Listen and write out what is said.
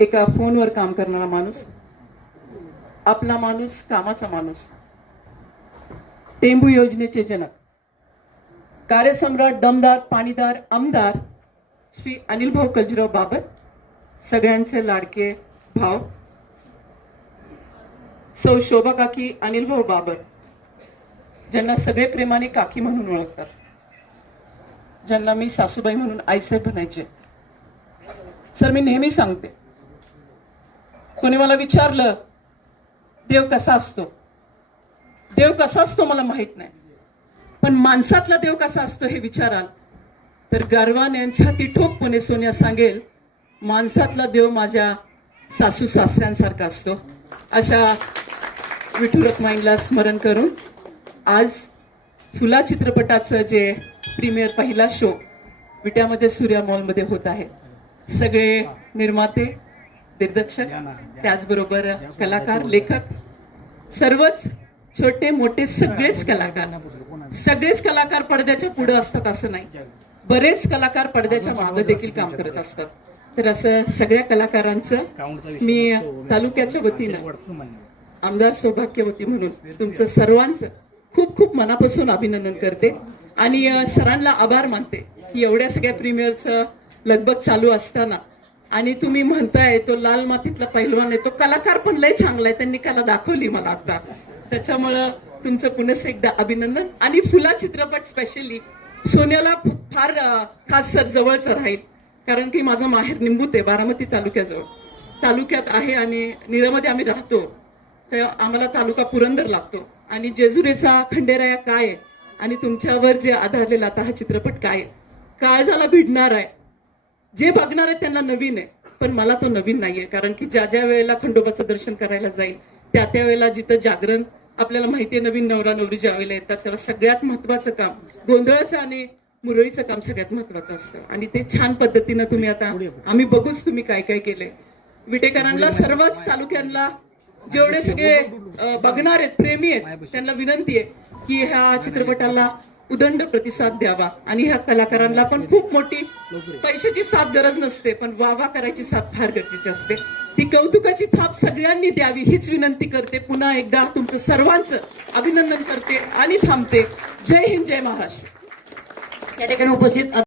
एका फोनवर काम करणारा माणूस, आपला माणूस, कामाचा माणूस, टेंबू योजनेचे जनक, कार्यसम्राट, दमदार, पाणीदार, आमदार श्री अनिल भाऊ कलजीराव बाबर, सगळ्यांचे लाडके भाव सौ शोभा काकी अनिल भाऊ बाबर, ज्यांना सगळे प्रेमाने काकी म्हणून ओळखतात, ज्यांना मी सासूबाई म्हणून आईसाहेब म्हणायचे. सर, मी नेहमी सांगते, कोणी मला विचारलं देव कसा असतो, देव कसा असतो मला माहित नाही, पण माणसातला देव कसा असतो हे विचाराल तर गर्वाने छाती ठोकपणे सोनिया सांगेल, माणसातला देव माझ्या सासू सासऱ्यांसारखा असतो. अशा विठू रखुमाईला स्मरण करून आज फुला चित्रपटाचं जे प्रीमियर पहिला शो विट्यामध्ये सूर्या मॉलमध्ये होत आहे, सगळे निर्माते, दिग्दर्शक, त्याचबरोबर कलाकार, लेखक, सर्वच छोटे मोठे सगळेच कलाकार पडद्याच्या पुढे असतात असं नाही, बरेच कलाकार पडद्याच्या मागे देखील काम करत असतात. तर असं सगळ्या कलाकारांचं मी तालुक्याच्या वतीनं आमदार सौभाग्यवती म्हणून तुमचं सर्वांचं खूप खूप मनापासून अभिनंदन करते आणि सरांना आभार मानते की एवढ्या सगळ्या प्रीमियरचं लगबग चालू असताना आणि तुम्ही म्हणताय तो लाल मातीतला पहिलवान आहे, तो कलाकार पण लय चांगला आहे, त्यांनी कला दाखवली मला आता, त्याच्यामुळं तुमचं पुन्हा एकदा अभिनंदन. आणि फुला चित्रपट स्पेशली सोन्याला फार खास सर जवळचं राहील, कारण की माझं माहेर निंबूत आहे, बारामती तालुक्यात आहे आणि निरामध्ये आम्ही राहतो, तर आम्हाला तालुका पुरंदर लागतो. आणि जेजुरीचा खंडेराया काय आहे आणि तुमच्यावर जे आधारलेला आता हा चित्रपट काय आहे, काळजाला भिडणार आहे, जे बघणार आहे त्यांना नवीन आहे, पण मला तो नवीन नाहीये, कारण की ज्या ज्या वेळेला खंडोबाचं दर्शन करायला जाईल त्या त्या वेळेला जिथं जागरण, आपल्याला माहितीये नवीन नवरा नवरी ज्या वेळेला येतात तेव्हा सगळ्यात महत्वाचं काम गोंधळाचं आणि मुरळीचं काम सगळ्यात महत्वाचं असतं आणि ते छान पद्धतीनं तुम्ही आता आम्ही बघूच तुम्ही काय काय केलंय. विटेकरांना, सर्वच तालुक्यांना, जेवढे सगळे बघणार आहेत, प्रेमी आहेत, त्यांना विनंती आहे की ह्या चित्रपटाला उदंड प्रतिसाद द्यावा आणि ह्या कलाकारांना पण खूप मोठी पैशाची साथ गरज नसते, पण वावा करायची साथ फार गरजेची असते, ती कौतुकाची थाप सगळ्यांनी द्यावी हीच विनंती करते. पुन्हा एकदा तुमचं सर्वांचं अभिनंदन करते आणि थांबते. जय हिंद, जय महाराष्ट्र. या ठिकाणी उपस्थित